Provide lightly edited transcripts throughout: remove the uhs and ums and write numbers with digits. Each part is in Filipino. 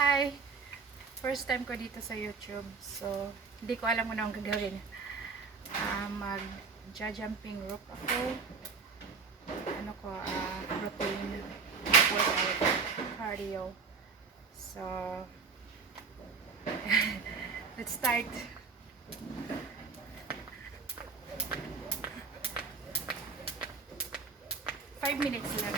Hi! First time ko dito sa YouTube. So, hindi ko alam kung ano ang gagawin. Mag-jumping rope ako. Routine workout, cardio. So, let's start. Five minutes lang.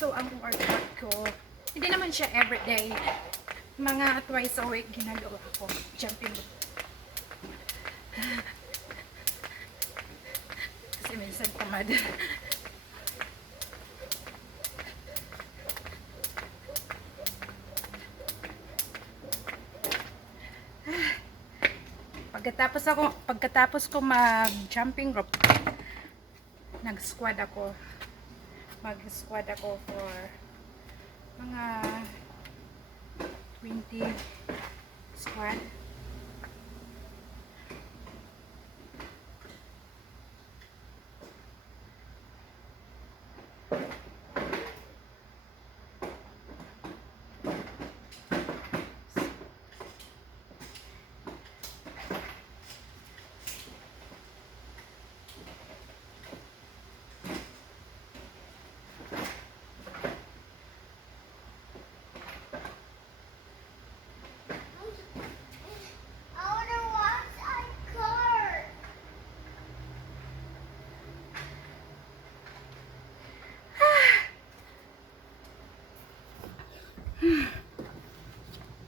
Ito ang workout ko. Hindi naman siya everyday. Mga twice a week ginagawa ko. Jumping rope. Kasi minsan tamad. Pagkatapos ko mag-jumping rope, nag-squat ako. Mag-squat ako for mga 20 squat.